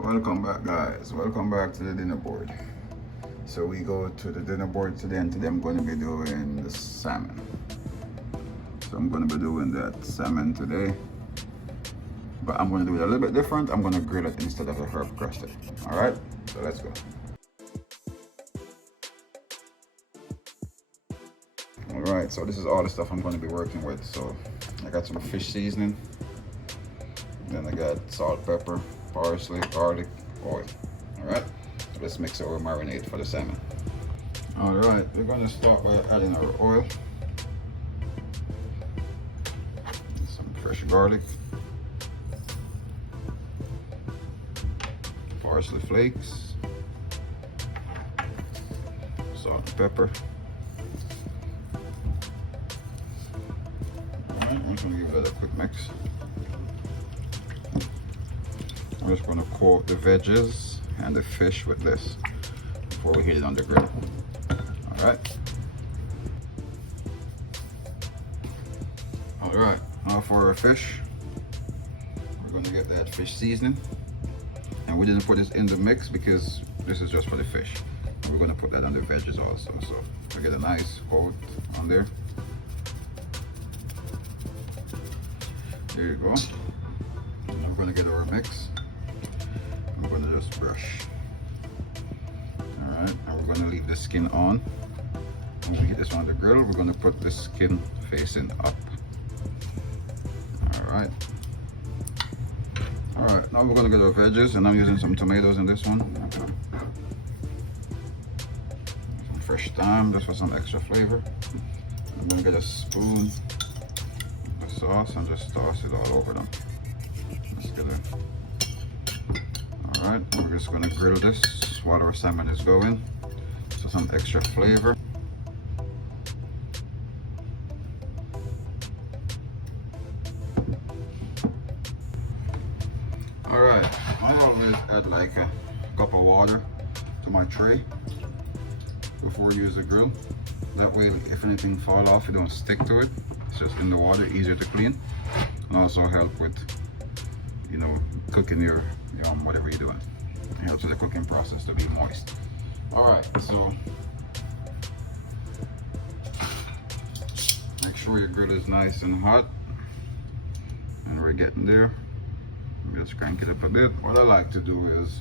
Welcome back, guys. Welcome back to the dinner board. So we go to the dinner board today, and today I'm going to be doing the salmon. So I'm going to be doing that salmon today, but I'm going to do it a little bit different. I'm going to grill it instead of the herb crusted. All right, so let's go. All right, so this is all the stuff I'm going to be working with. So I got some fish seasoning, then I got salt, pepper, parsley, garlic, oil. All right, so let's mix our marinade for the salmon. All right, we're going to start by adding our oil, some fresh garlic, parsley flakes, salt and pepper. All right, I'm just going to give that a quick mix. I'm just going to coat the veggies and the fish with this before we heat it on the grill. All right, now for our fish, we're going to get that fish seasoning, and we didn't put this in the mix because this is just for the fish. We're going to put that on the veggies also, so we get a nice coat on there. There you go. And we're going to get our mix. I'm going to just brush. All right, and we're going to leave the skin on. When we heat this on the grill, we're going to put the skin facing up. All right, now we're going to get our veggies, and I'm using some tomatoes in this one. Some fresh thyme just for some extra flavor. I'm going to get a spoon of the sauce and just toss it all over them. Let's get it. All right, we're just going to grill this while our salmon is going, so some extra flavor. All right, I always add like a cup of water to my tray before you use the grill. That way, if anything fall off, you don't stick to it. It's just in the water, easier to clean, and also help with, you know, cooking your whatever you're doing. It helps with the cooking process to be moist. All right, so make sure your grill is nice and hot, and we're getting there. Just crank it up a bit. What I like to do is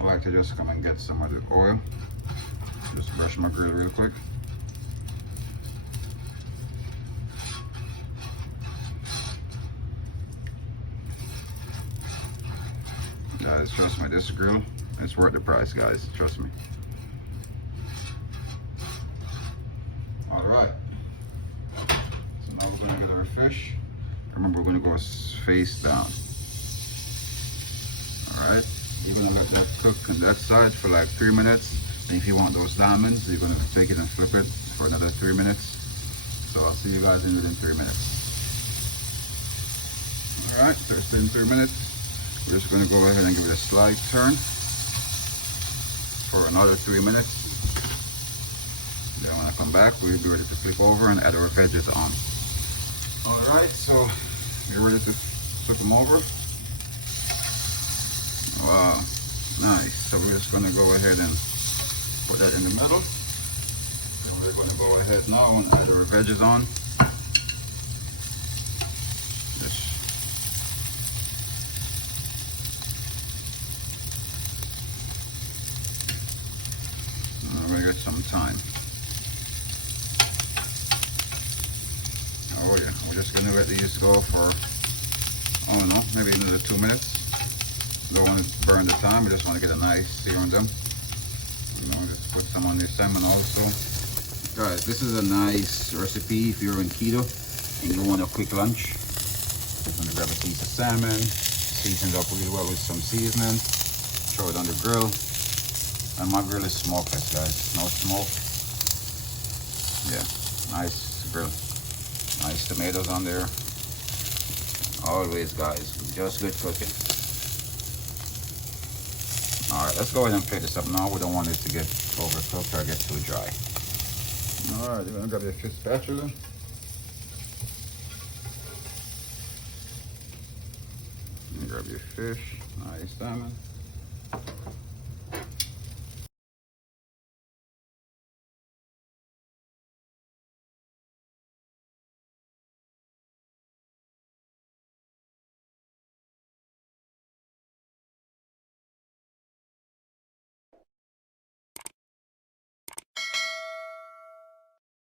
I like to just come and get some of the oil. Just brush my grill real quick. Guys, trust me, this grill, it's worth the price, guys. Trust me. All right. So now we're gonna get our fish. Remember, we're gonna go face down. All right. You're gonna let that cook on that side for like 3 minutes. And if you want those diamonds, you're gonna take it and flip it for another 3 minutes. So I'll see you guys within 3 minutes. All right. So it's been 3 minutes. We're just going to go ahead and give it a slight turn for another 3 minutes. Then when I come back, we'll be ready to flip over and add our veggies on. All right, so we're ready to flip them over. Wow, nice. So we're just going to go ahead and put that in the middle. And we're going to go ahead now and add our veggies on. Some time. Oh yeah, we're just gonna let these go for, I don't know, maybe another 2 minutes. Don't want to burn the time, we just want to get a nice sear on them. You know, just put some on the salmon also. Guys, this is a nice recipe if you're in keto and you want a quick lunch. Just gonna grab a piece of salmon, season it up really well with some seasoning, throw it on the grill. And my grill is smokeless, guys. No smoke. Yeah, nice grill. Nice tomatoes on there. Always, guys, just good cooking. All right, let's go ahead and plate this up now. We don't want it to get overcooked or get too dry. All right, you're gonna grab your fish spatula. Grab your fish, nice salmon.